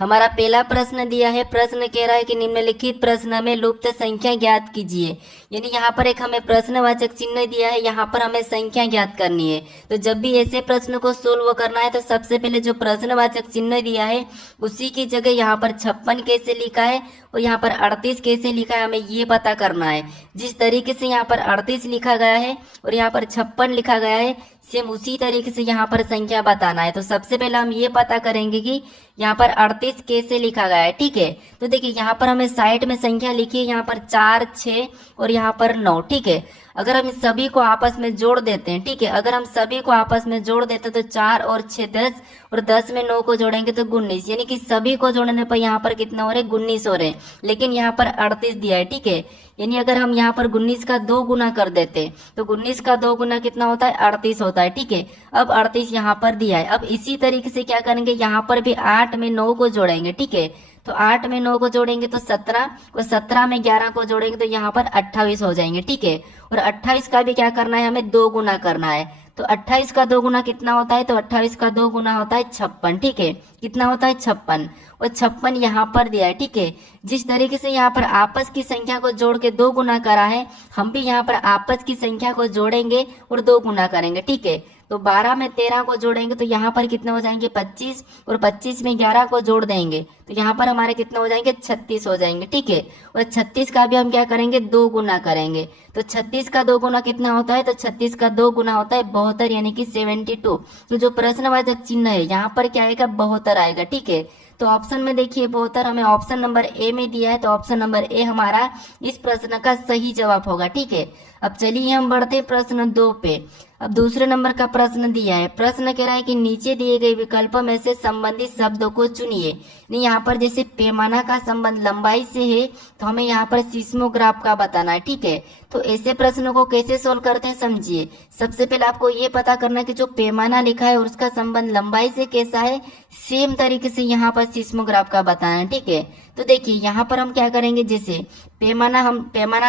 हमारा पहला प्रश्न दिया है, प्रश्न कह रहा है कि निम्नलिखित प्रश्न में लुप्त संख्या ज्ञात कीजिए। यानी यहाँ पर एक हमें प्रश्नवाचक चिन्ह दिया है, यहाँ पर हमें संख्या ज्ञात करनी है। तो जब भी ऐसे प्रश्न को सोल्व करना है तो सबसे पहले जो प्रश्नवाचक चिन्ह दिया है उसी की जगह यहाँ पर 56 कैसे लिखा है और यहाँ पर 38 कैसे लिखा है, हमें ये पता करना है। जिस तरीके से यहाँ पर 38 लिखा गया है और यहाँ पर 56 लिखा गया है, सेम उसी तरीके से यहाँ पर संख्या बताना है। तो सबसे पहले हम ये पता करेंगे कि यहाँ पर 38 कैसे लिखा गया है। ठीक है, तो देखिए यहाँ पर हमें साइड में संख्या लिखी है, यहाँ पर 4, 6 और यहाँ पर 9। ठीक है, अगर हम सभी को आपस में जोड़ देते हैं, ठीक है, अगर हम सभी को आपस में जोड़ देते हैं तो 4 और 6 10 और 10 में 9 को जोड़ेंगे तो 19, यानी कि सभी को जोड़ने पर यहाँ पर कितना हो रहे हैं, 19 हो रहे हैं। लेकिन यहाँ पर 38 दिया है। ठीक है, यानी अगर हम यहाँ पर 19 का 2 गुना कर देते तो 19 का 2 गुना कितना होता है, 38 होता है। ठीक है, अब 38 यहाँ पर दिया है। अब इसी तरीके से क्या करेंगे, यहाँ पर भी 8 में 9 को जोड़ेंगे। ठीक है, तो 8 में 9 को जोड़ेंगे तो 17 और 17 में 11 को जोड़ेंगे तो यहाँ पर 28 हो जाएंगे। ठीक है, और 28 का भी क्या करना है, हमें 2 गुना करना है। तो 28 का 2 गुना कितना होता है, तो 28 का 2 गुना होता है 56। ठीक है, कितना होता है, 56 और 56 यहाँ पर दिया है। ठीक है, जिस तरीके से यहाँ पर आपस की संख्या को जोड़ के 2 गुना करा है, हम भी यहाँ पर आपस की संख्या को जोड़ेंगे और 2 गुना करेंगे। ठीक है, तो 12 में 13 को जोड़ेंगे तो यहाँ पर कितने हो जाएंगे, 25 और 25 में 11 को जोड़ देंगे तो यहाँ पर हमारे कितने हो जाएंगे, 36 हो जाएंगे। ठीक है, और 36 का भी हम क्या करेंगे, 2 गुना करेंगे। तो 36 का 2 गुना कितना होता है, तो 36 का 2 गुना होता है 72, यानी कि 72। तो जो प्रश्नवाचक चिन्ह है यहाँ पर क्या आएगा, 72 आएगा। ठीक है, तो ऑप्शन में देखिए 72 हमें ऑप्शन नंबर ए में दिया है, तो ऑप्शन नंबर ए हमारा इस प्रश्न का सही जवाब होगा। ठीक है, अब चलिए हम बढ़ते हैं प्रश्न 2 पे। अब दूसरे नंबर का प्रश्न दिया है, प्रश्न कह रहा है कि नीचे दिए गए विकल्पों में से संबंधित शब्दों को चुनिए। यहाँ पर जैसे पैमाना का संबंध लंबाई से है तो हमें यहाँ पर सिस्मोग्राफ का बताना है। ठीक है, तो ऐसे प्रश्नों को कैसे सोल्व करते हैं समझिए। सबसे पहले आपको ये पता करना है कि जो पैमाना लिखा है उसका संबंध लंबाई से कैसा है, सेम तरीके से यहाँ पर सिस्मोग्राफ का बताना है। ठीक है, तो देखिए यहाँ पर हम क्या करेंगे, जैसे पैमाना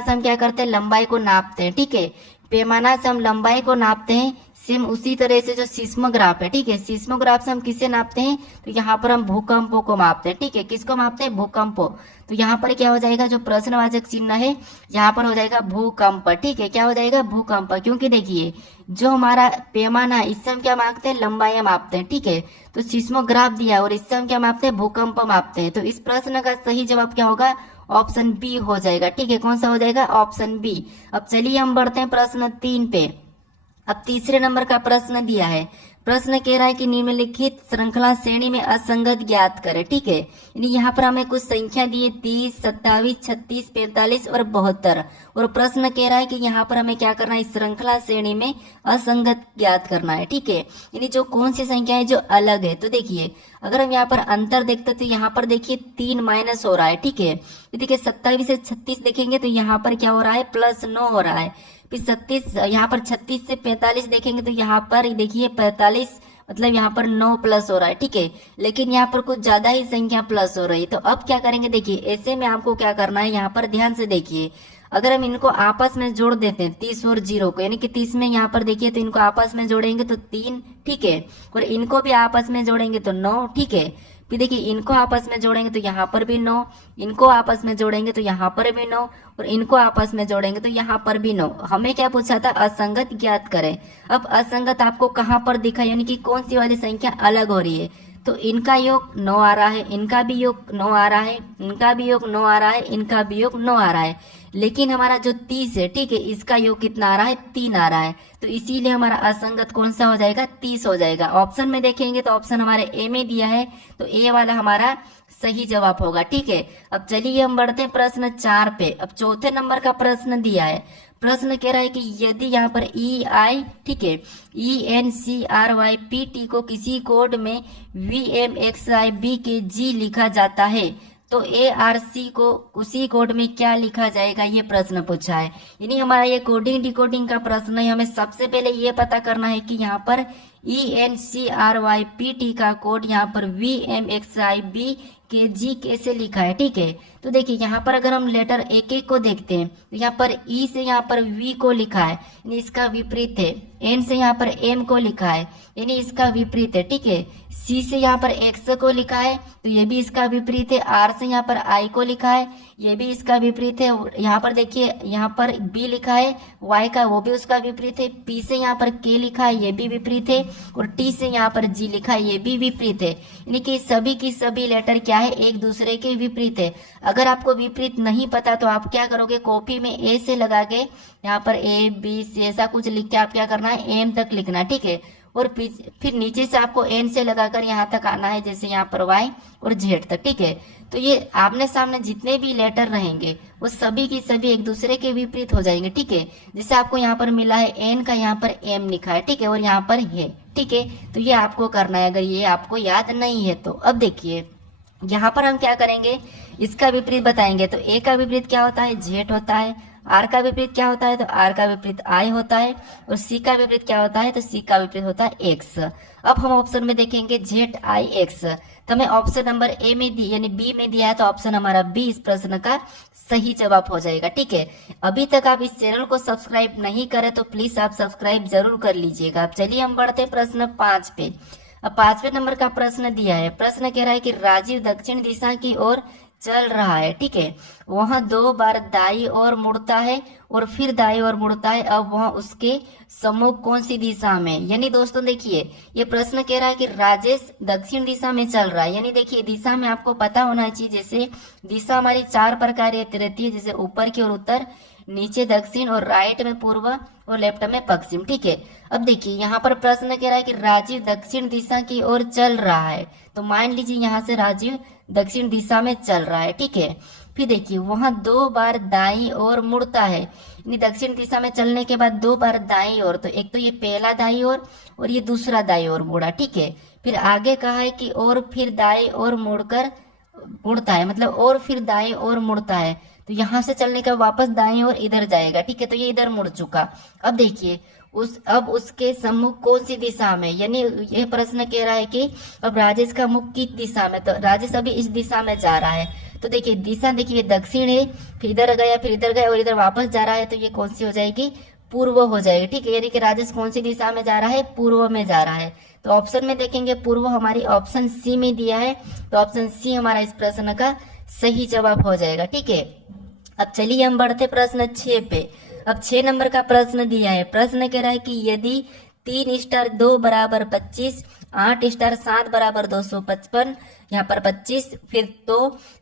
से हम क्या करते हैं, लंबाई को नापते हैं। ठीक है, पैमाना से हम लंबाई को नापते हैं, सेम उसी तरह से जो सिस्मोग्राफ है, ठीक है, सिस्मोग्राफ से हम किसे नापते हैं, तो यहाँ पर हम भूकंपों को मापते हैं। ठीक है, किसको मापते हैं, भूकंपों। तो यहाँ पर क्या हो जाएगा, जो प्रश्नवाचक चिन्ह है यहाँ पर हो जाएगा भूकंप। ठीक है, क्या हो जाएगा, भूकंप, क्योंकि देखिए जो हमारा पैमाना है इससे हम क्या मापते हैं, लंबाई मापते हैं। ठीक है, तो सिस्मोग्राफ दिया और इससे हम क्या मापते हैं, भूकंप मापते हैं। तो इस प्रश्न का सही जवाब क्या होगा, ऑप्शन बी हो जाएगा। ठीक है, कौन सा हो जाएगा, ऑप्शन बी। अब चलिए हम बढ़ते हैं प्रश्न 3 पे। अब तीसरे नंबर का प्रश्न दिया है, प्रश्न कह रहा है कि निम्नलिखित श्रृंखला श्रेणी में असंगत ज्ञात करें। ठीक है, यानी यहाँ पर हमें कुछ संख्या दी है 30, 27, 36, 45 और 72 और प्रश्न कह रहा है कि यहाँ पर हमें क्या करना है, इस श्रृंखला श्रेणी में असंगत ज्ञात करना है। ठीक है, यानी जो कौन सी संख्या है जो अलग है। तो देखिए अगर हम यहाँ पर अंतर देखते हैं तो यहाँ पर देखिए 3 माइनस हो रहा है। ठीक है, देखिए 27 से 36 देखेंगे तो यहाँ पर क्या हो रहा है, +9 हो रहा है। फिर 36 यहाँ पर 36 से 45 देखेंगे तो यहाँ पर देखिए 45 मतलब यहाँ पर 9 प्लस हो रहा है। ठीक है, लेकिन यहाँ पर कुछ ज्यादा ही संख्या प्लस हो रही है। तो अब क्या करेंगे, देखिए ऐसे में आपको क्या करना है, यहाँ पर ध्यान से देखिए, अगर हम इनको आपस में जोड़ देते हैं 30 और 0 को, यानी कि 30 में यहाँ पर देखिए तो इनको आपस में जोड़ेंगे तो 3। ठीक है, और इनको भी आपस में जोड़ेंगे तो 9। ठीक है, फिर देखिए इनको आपस में जोड़ेंगे तो यहाँ पर भी 9, इनको आपस में जोड़ेंगे तो यहाँ पर भी 9 और इनको आपस में जोड़ेंगे तो यहाँ पर भी 9। हमें क्या पूछा था, असंगत ज्ञात करें। अब असंगत आपको कहाँ पर दिखा, यानी कि कौन सी वाली संख्या अलग हो रही है। तो इनका योग 9 आ रहा है, इनका भी योग 9 आ रहा है, इनका भी योग 9 आ रहा है, इनका भी योग 9 आ रहा है, लेकिन हमारा जो 30 है, ठीक है, इसका योग कितना आ रहा है, 3 आ रहा है। तो इसीलिए हमारा असंगत कौन सा हो जाएगा, 30 हो जाएगा। ऑप्शन में देखेंगे तो ऑप्शन हमारे ए में दिया है, तो ए वाला हमारा सही जवाब होगा। ठीक है, अब चलिए हम बढ़ते हैं प्रश्न 4 पे। अब चौथे नंबर का प्रश्न दिया है, प्रश्न कह रहा है कि यदि यहाँ पर EI, ठीक है, ENCRYPT को किसी कोड में VMXIBKG लिखा जाता है तो ARC को उसी कोड में क्या लिखा जाएगा, ये प्रश्न पूछा है। यानी हमारा ये कोडिंग डिकोडिंग का प्रश्न है। हमें सबसे पहले ये पता करना है कि यहाँ पर ENCRYPT का कोड यहाँ पर VMXIBKG कैसे लिखा है। ठीक है, तो देखिए यहाँ पर अगर हम लेटर एक एक को देखते हैं तो यहाँ पर E से यहाँ पर V को लिखा है, यानी इसका विपरीत है। N से यहाँ पर M को लिखा है, यानी इसका विपरीत है। ठीक है, सी से यहाँ पर एक्स को लिखा है तो ये भी इसका विपरीत है। आर से यहाँ पर आई को लिखा है, ये भी इसका विपरीत है। यहाँ पर देखिए यहाँ पर बी लिखा है वाई का, वो भी उसका विपरीत है। पी से यहाँ पर के लिखा है, ये भी विपरीत है। और टी से यहाँ पर जी लिखा है, ये भी विपरीत है। यानी कि सभी की सभी लेटर क्या है, एक दूसरे के विपरीत है। अगर आपको विपरीत नहीं पता तो आप क्या करोगे, कॉपी में ए से लगा के यहाँ पर ए बी सी ऐसा कुछ लिख के आप क्या करना है, एम तक लिखना, ठीक है। और फिर नीचे से आपको एन से लगाकर यहाँ तक आना है, जैसे यहाँ पर वाई और जेड तक, ठीक है। तो ये आमने सामने जितने भी लेटर रहेंगे वो सभी की सभी एक दूसरे के विपरीत हो जाएंगे, ठीक है। जैसे आपको यहाँ पर मिला है एन का यहाँ पर एम लिखा है, ठीक है, और यहाँ पर है, ठीक है। तो ये आपको करना है, अगर ये आपको याद नहीं है तो। अब देखिए यहाँ पर हम क्या करेंगे, इसका विपरीत बताएंगे। तो ए का विपरीत क्या होता है, जेड होता है। आर का विपरीत क्या होता है, तो आर का विपरीत आई होता है। और सी का विपरीत क्या होता है, तो सी का विपरीत होता है एक्स। अब हम ऑप्शन में देखेंगे जेड आई एक्स, तो हमें ऑप्शन नंबर ए में दी यानी बी में दिया है, तो ऑप्शन हमारा बी इस प्रश्न का सही जवाब हो जाएगा, ठीक है। अभी तक आप इस चैनल को सब्सक्राइब नहीं करें तो प्लीज आप सब्सक्राइब जरूर कर लीजिएगा। अब चलिए हम बढ़ते हैं प्रश्न 5 पे। अब 5वें नंबर का प्रश्न दिया है। प्रश्न कह रहा है कि राजीव दक्षिण दिशा की ओर चल रहा है, ठीक है। वह 2 बार दाई ओर मुड़ता है और फिर दाई ओर मुड़ता है। अब वह उसके सम्मुख कौन सी दिशा में, यानी दोस्तों देखिए ये प्रश्न कह रहा है कि राजेश दक्षिण दिशा में चल रहा है। यानी देखिए दिशा में आपको पता होना चाहिए, जैसे दिशा हमारी 4 प्रकार रहती है, जैसे ऊपर की ओर उत्तर, नीचे दक्षिण, और राइट में पूर्व और लेफ्ट में पश्चिम, ठीक है। अब देखिए यहाँ पर प्रश्न कह रहा है कि राजीव दक्षिण दिशा की ओर चल रहा है, तो मान लीजिए यहाँ से राजीव दक्षिण दिशा में चल रहा है, ठीक है। फिर देखिए वहां 2 बार दाई ओर मुड़ता है, यानी दक्षिण दिशा में चलने के बाद 2 बार दाई ओर, तो एक तो ये पहला दाई ओर और ये दूसरा दाई ओर मुड़ा, ठीक है। फिर आगे कहा है कि और फिर दाई ओर मुड़कर मुड़ता है, मतलब और फिर दाई ओर मुड़ता है, तो यहाँ से चलने का वापस दाएं ओर इधर जाएगा, ठीक है। तो ये इधर मुड़ चुका। अब देखिए अब उसके सम्मुख कौन सी दिशा में, यानी ये प्रश्न कह रहा है कि अब राजेश का मुख किस दिशा में, तो राजेश अभी इस दिशा में जा रहा है। तो देखिए दिशा देखिए दक्षिण है, फिर इधर गया, फिर इधर गया और इधर वापस जा रहा है, तो ये कौन सी हो जाएगी, पूर्व हो जाएगी, ठीक है। यानी कि राजेश कौन सी दिशा में जा रहा है, पूर्व में जा रहा है। तो ऑप्शन में देखेंगे पूर्व हमारी ऑप्शन सी में दिया है, तो ऑप्शन सी हमारा इस प्रश्न का सही जवाब हो जाएगा, ठीक है। अब चलिए हम बढ़ते प्रश्न 6 पे। अब 6 नंबर का प्रश्न दिया है। प्रश्न कह रहा है कि यदि 3 स्टार 2 बराबर 25, 8 स्टार 7 बराबर 255, यहाँ पर 25, फिर तो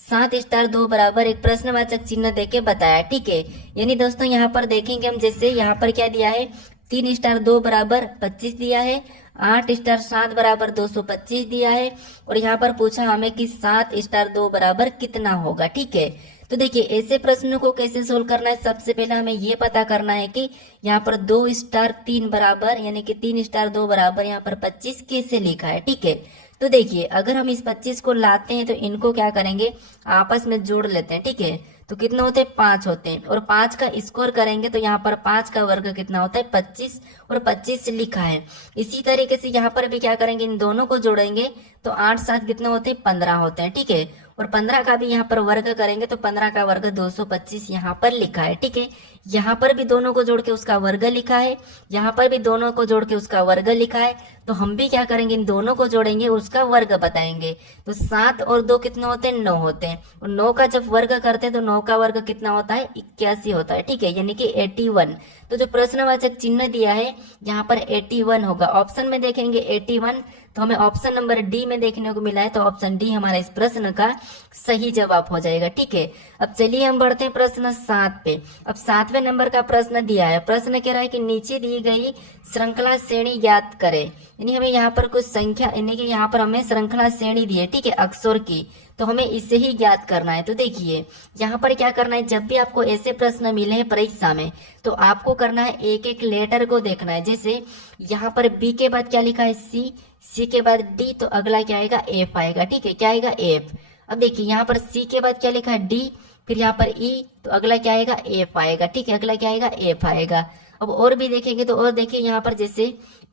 7 स्टार 2 बराबर एक प्रश्नवाचक चिन्ह देके बताया, ठीक है। यानी दोस्तों यहाँ पर देखेंगे हम, जैसे यहाँ पर क्या दिया है, 3 स्टार 2 बराबर 25 दिया है, 8 स्टार 7 बराबर 225 दिया है, और यहाँ पर पूछा हमें कि 7 स्टार 2 बराबर कितना होगा, ठीक है। तो देखिए ऐसे प्रश्नों को कैसे सोल्व करना है, सबसे पहले हमें ये पता करना है कि यहाँ पर 2 स्टार 3 बराबर, यानी कि 3 स्टार 2 बराबर यहाँ पर 25 कैसे लिखा है, ठीक है। तो देखिए अगर हम इस 25 को लाते हैं तो इनको क्या करेंगे, आपस में जोड़ लेते हैं, ठीक है। तो कितना होते हैं, 5 होते हैं, और 5 का स्क्वायर करेंगे तो यहाँ पर 5 का वर्ग कितना होता है, 25, और 25 लिखा है। इसी तरीके से यहाँ पर भी क्या करेंगे, इन दोनों को जोड़ेंगे तो 8 7 कितने होते हैं, 15 होते हैं, ठीक है। और 15 का भी यहाँ पर वर्ग करेंगे तो 15 का वर्ग 225 यहाँ पर लिखा है, ठीक है। यहाँ पर भी दोनों को जोड़ के उसका वर्ग लिखा है, यहाँ पर भी दोनों को जोड़ के उसका वर्ग लिखा है। तो हम भी क्या करेंगे, इन दोनों को जोड़ेंगे, उसका वर्ग बताएंगे। तो 7 और 2 कितने होते हैं, 9 होते हैं, और 9 का जब वर्ग करते हैं तो 9 का वर्ग कितना होता है, 81 होता है, ठीक है, यानी कि 81। तो जो प्रश्नवाचक चिन्ह दिया है यहाँ पर 81 होगा। ऑप्शन में देखेंगे 81, तो हमें ऑप्शन नंबर डी में देखने को मिला है, तो ऑप्शन डी हमारा इस प्रश्न का सही जवाब हो जाएगा, ठीक है। अब चलिए हम बढ़ते हैं प्रश्न 7 पे। अब 7वें नंबर का प्रश्न दिया है। प्रश्न कह रहा है कि नीचे दी गई श्रृंखला श्रेणी ज्ञात करें, यानी हमें यहाँ पर कुछ संख्या, यानी कि यहाँ पर हमें श्रृंखला श्रेणी दी है, ठीक है, अक्षर की, तो हमें इसे ही ज्ञात करना है। तो देखिए यहाँ पर क्या करना है, जब भी आपको ऐसे प्रश्न मिले हैं परीक्षा में तो आपको करना है एक एक लेटर को देखना है। जैसे यहाँ पर बी के बाद क्या लिखा है, सी, सी के बाद डी, तो अगला क्या आएगा, एफ आएगा, ठीक है, क्या आएगा, एफ। अब देखिए यहाँ पर सी के बाद क्या लिखा है, डी, फिर यहाँ पर ई, तो अगला क्या आएगा, एफ आएगा, ठीक है, अगला क्या आएगा, एफ आएगा। अब और भी देखेंगे तो और देखिए यहाँ पर जैसे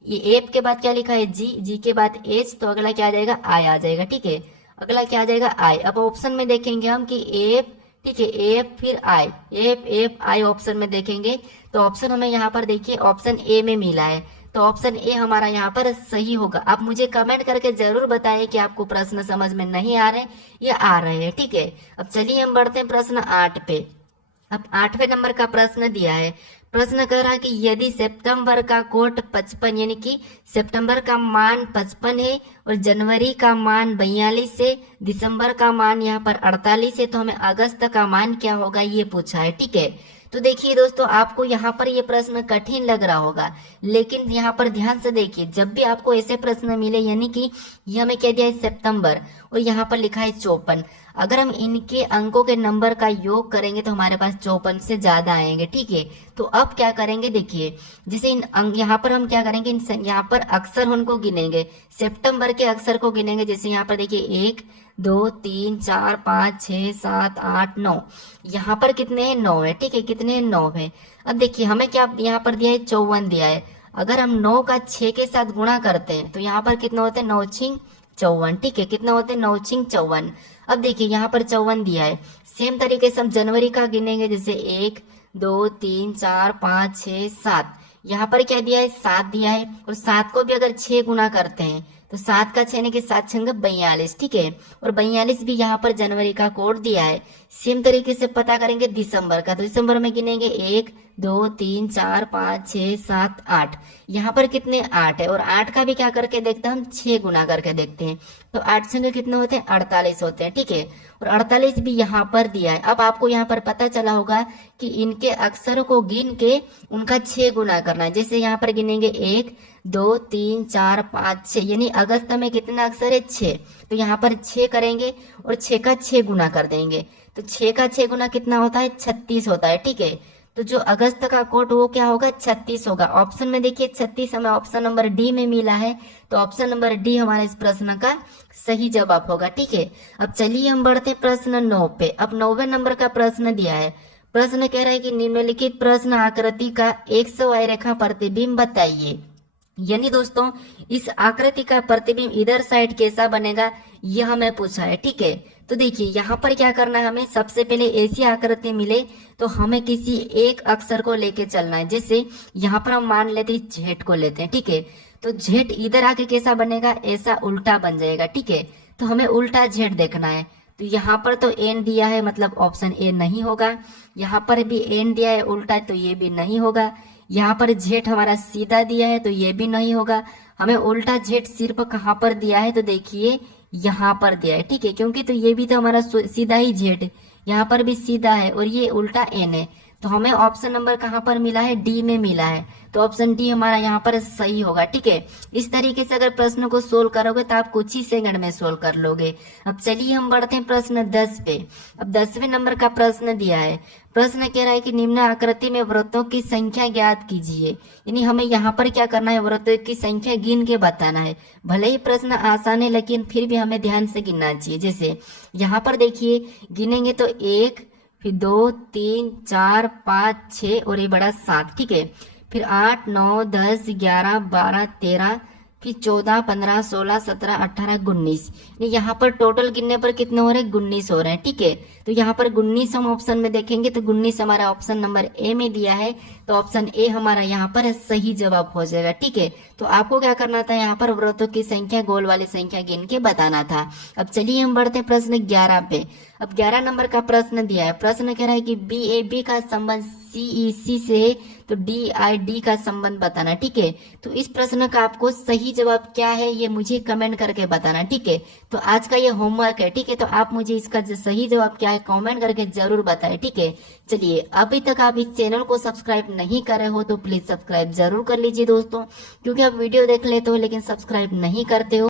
ये एफ के बाद क्या लिखा है, जी, जी के बाद एच, तो अगला क्या आ जाएगा, आई आ जाएगा, ठीक है, अगला क्या आ जाएगा, आई। अब ऑप्शन में देखेंगे हम कि एफ, ठीक है, एफ फिर आई, एफ एफ आई ऑप्शन में देखेंगे तो ऑप्शन हमें यहाँ पर देखिए ऑप्शन ए में मिला है, तो ऑप्शन ए हमारा यहाँ पर सही होगा। आप मुझे कमेंट करके जरूर बताइए कि आपको प्रश्न समझ में नहीं आ रहे या आ रहे हैं, ठीक है। अब चलिए हम बढ़ते हैं प्रश्न 8 पे। अब 8वें नंबर का प्रश्न दिया है। प्रश्न कह रहा है कि यदि सितंबर का कोट 55 यानी कि सितंबर का मान 55 है और जनवरी का मान 42 है, दिसंबर का मान यहाँ पर 48 है, तो हमें अगस्त का मान क्या होगा ये पूछा है, ठीक है। तो देखिए दोस्तों, आपको यहाँ पर ये प्रश्न कठिन लग रहा होगा, लेकिन यहाँ पर ध्यान से देखिए, जब भी आपको ऐसे प्रश्न मिले, यानी कि ये हमें कह दिया है सितंबर और यहाँ पर लिखा है 54, अगर हम इनके अंकों के नंबर का योग करेंगे तो हमारे पास 54 से ज्यादा आएंगे, ठीक है। तो अब क्या करेंगे, देखिए जैसे इन अंक यहाँ पर हम क्या करेंगे, यहाँ पर अक्षर उनको गिनेंगे, सितंबर के अक्षर को गिनेंगे। जैसे यहाँ पर देखिए 1 2 3 4 5 6 7 8 9, यहाँ पर कितने हैं, 9 है, ठीक है। कितने हैं, 9 है। अब देखिए हमें क्या यहाँ पर दिया है, 54 दिया है। अगर हम 9 का 6 के साथ गुणा करते हैं तो यहाँ पर कितना होता है, 9 छिंग 54, ठीक है। कितना होते हैं, 9 छिंग 54। अब देखिए यहाँ पर 54 दिया है। सेम तरीके से हम जनवरी का गिनेंगे, जैसे 1 2 3 4 5 6 7, यहाँ पर क्या दिया है, 7 दिया है। और 7 को भी अगर 6 गुना करते हैं तो 7 का 6 के 7 छंग 42, ठीक है। और 42 भी यहाँ पर जनवरी का कोड दिया है। सेम तरीके से पता करेंगे दिसंबर का, तो दिसंबर में गिनेंगे 1 2 3 4 5 6 7 8, यहाँ पर कितने, 8 है। और 8 का भी क्या करके देखते हैं, हम 6 गुना करके देखते हैं, तो 8 छंग कितने होते हैं, 48 होते हैं, ठीक है। और 48 भी यहाँ पर दिया है। अब आपको यहाँ पर पता चला होगा कि इनके अक्षरों को गिन के उनका 6 गुना करना है। जैसे यहाँ पर गिनेंगे 1 2 3 4 5 6, यानी अगस्त में कितना अक्षर है, 6, तो यहाँ पर 6 करेंगे और 6 का 6 गुना कर देंगे, तो 6 का 6 गुना कितना होता है, 36 होता है, ठीक है। तो जो अगस्त का कोट वो क्या होगा, 36 होगा। ऑप्शन में देखिए 36 हमें ऑप्शन नंबर डी में मिला है, तो ऑप्शन नंबर डी हमारे इस प्रश्न का सही जवाब होगा, ठीक है। अब चलिए हम बढ़ते हैं प्रश्न 9 पे। अब 9वें नंबर का प्रश्न दिया है। प्रश्न कह रहा है कि निम्नलिखित प्रश्न आकृति का 100 रेखा प्रतिबिंब बताइए। यानी दोस्तों इस आकृति का प्रतिबिंब इधर साइड कैसा बनेगा यह हमें पूछा है, ठीक है। तो देखिए यहाँ पर क्या करना है, हमें सबसे पहले ऐसी आकृति मिले तो हमें किसी एक अक्षर को लेके चलना है। जैसे यहाँ पर हम मान लेते हैं जेड को लेते हैं, ठीक है। तो जेड इधर आके कैसा बनेगा, ऐसा उल्टा बन जाएगा, ठीक है। तो हमें उल्टा जेड देखना है। तो यहाँ पर तो एन दिया है, मतलब ऑप्शन ए नहीं होगा। यहाँ पर भी एन दिया है उल्टा, तो ये भी नहीं होगा। यहाँ पर जेड हमारा सीधा दिया है, तो ये भी नहीं होगा। हमें उल्टा जेड सिर्फ कहाँ पर दिया है, तो देखिए यहाँ पर दिया है, ठीक है। क्योंकि तो ये भी तो हमारा सीधा ही जेड, यहाँ पर भी सीधा है और ये उल्टा एन है, तो हमें ऑप्शन नंबर कहाँ पर मिला है, डी में मिला है। तो ऑप्शन डी हमारा यहाँ पर सही होगा, ठीक है। इस तरीके से अगर प्रश्न को सोल्व करोगे तो आप कुछ ही सेकंड में सोल्व कर लोगे। अब चलिए हम बढ़ते हैं प्रश्न 10 पे। अब 10वें नंबर का प्रश्न दिया है। प्रश्न कह रहा है कि निम्न आकृति में वृत्तों की संख्या ज्ञात कीजिए। यानी हमें यहाँ पर क्या करना है, वृत्तों की संख्या गिन के बताना है। भले ही प्रश्न आसान है लेकिन फिर भी हमें ध्यान से गिनना चाहिए। जैसे यहाँ पर देखिए गिनेंगे तो 1 फिर 2 3 4 5 6 और ये बड़ा 7, ठीक है। फिर 8 9 10 11 12 13 फिर 14 15 16 17 18 19, यहाँ पर टोटल गिनने पर कितने हो रहे हैं, 19 हो रहे हैं, ठीक है। तो यहाँ पर 19 हम ऑप्शन में देखेंगे तो 19 हमारा ऑप्शन नंबर ए में दिया है, तो ऑप्शन ए हमारा यहाँ पर सही जवाब हो जाएगा, ठीक है। तो आपको क्या करना था, यहाँ पर वृत्तों की संख्या गोल वाली संख्या गिन के बताना था। अब चलिए हम बढ़ते हैं प्रश्न 11 पे। अब 11 नंबर का प्रश्न दिया है। प्रश्न कह रहा है कि BAB का संबंध CEC से है, तो DID का संबंध बताना, ठीक है। तो इस प्रश्न का आपको सही जवाब क्या है ये मुझे कमेंट करके बताना, ठीक है। तो आज का ये होमवर्क है, ठीक है। तो आप मुझे इसका सही जवाब क्या है कमेंट करके जरूर बताएं, ठीक है। चलिए अभी तक आप इस चैनल को सब्सक्राइब नहीं करे हो तो प्लीज सब्सक्राइब जरूर कर लीजिए दोस्तों, क्योंकि आप वीडियो देख लेते हो लेकिन सब्सक्राइब नहीं करते हो।